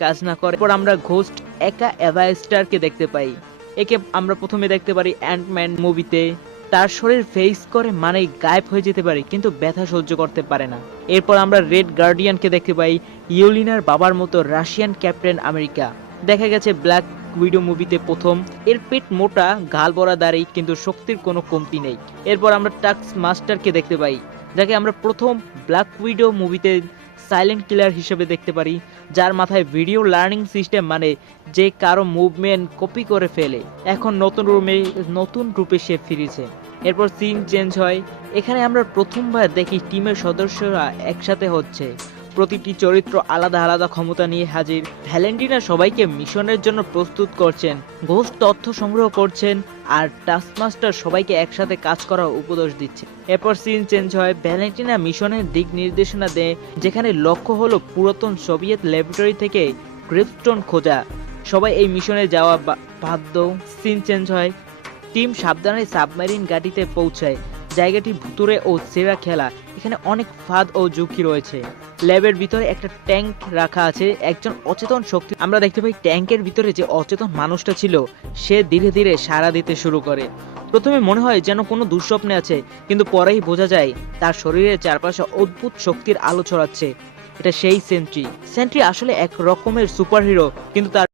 কাজ না করে। এরপর আমরা ঘোস্ট একা অ্যাভাস্টারকে দেখতে পাই। একে আমরা প্রথমে দেখতে পারি অ্যান্টম্যান মুভিতে। তার শরীর ফেস করে মানে গায়েব হয়ে যেতে পারে, কিন্তু ব্যথা সহ্য করতে পারে না। এরপর আমরা রেড গার্ডিয়ানকে দেখতে পাই, ইউলিনার বাবার মতো রাশিয়ান ক্যাপ্টেন আমেরিকা। দেখা গেছে ব্ল্যাক উইডো মুভিতে প্রথম। এর পেট মোটা, গাল বড়া দাড়ি, কিন্তু শক্তির কোনো কমতি নেই। এরপর আমরা টাক্স মাস্টারকে দেখতে পাই, যাকে আমরা প্রথম ব্ল্যাক উইডো মুভিতে সাইলেন্ট কিলার হিসেবে দেখতে পারি, যার মাথায় ভিডিও লার্নিং সিস্টেম, মানে যে কারো মুভমেন্ট কপি করে ফেলে। এখন নতুন রূপে সে ফিরেছে। এরপর সিন চেঞ্জ হয়। এখানে আমরা প্রথমবার দেখি টিমের সদস্যরা একসাথে হচ্ছে, প্রতিটি চরিত্র আলাদা আলাদা ক্ষমতা নিয়ে হাজির। ভ্যালেন্টিনা সবাইকে মিশনের জন্য প্রস্তুত করছেন, ঘোস্ট তথ্য সংগ্রহ করছেন, আর টাস্কমাস্টার সবাইকে একসাথে কাজ করার উপদেশ দিচ্ছে। এরপর সিন চেঞ্জ হয়। ভ্যালেন্টিনা মিশনের দিক নির্দেশনা দেয়, যেখানে লক্ষ্য হলো পুরাতন সোভিয়েত ল্যাবরেটরি থেকে গ্রিপস্টোন খোঁজা। সবাই এই মিশনে যাওয়া বাধ্য। সিন চেঞ্জ হয়। টিম সাবধানে সাবমেরিন গাড়িতে পৌঁছায়। জায়গাটি ভুতুড়ে ও সেরা খেলা। এখানে অনেক ফাঁদ ও ঝুঁকি রয়েছে। ল্যাবের ভিতরে একটা ট্যাঙ্ক রাখা আছে। একজন অচেতন শক্তি আমরা দেখতে পাই। ট্যাঙ্কের ভিতরে যে অচেতন মানুষটা ছিল, সে ধীরে ধীরে সাড়া দিতে শুরু করে। প্রথমে মনে হয় যেন কোনো দুঃস্বপ্নে আছে, কিন্তু পরেই বোঝা যায় তার শরীরের চারপাশে অদ্ভুত শক্তির আলো ছড়াচ্ছে। এটা সেই সেন্ট্রি আসলে এক রকমের সুপারহিরো, কিন্তু তার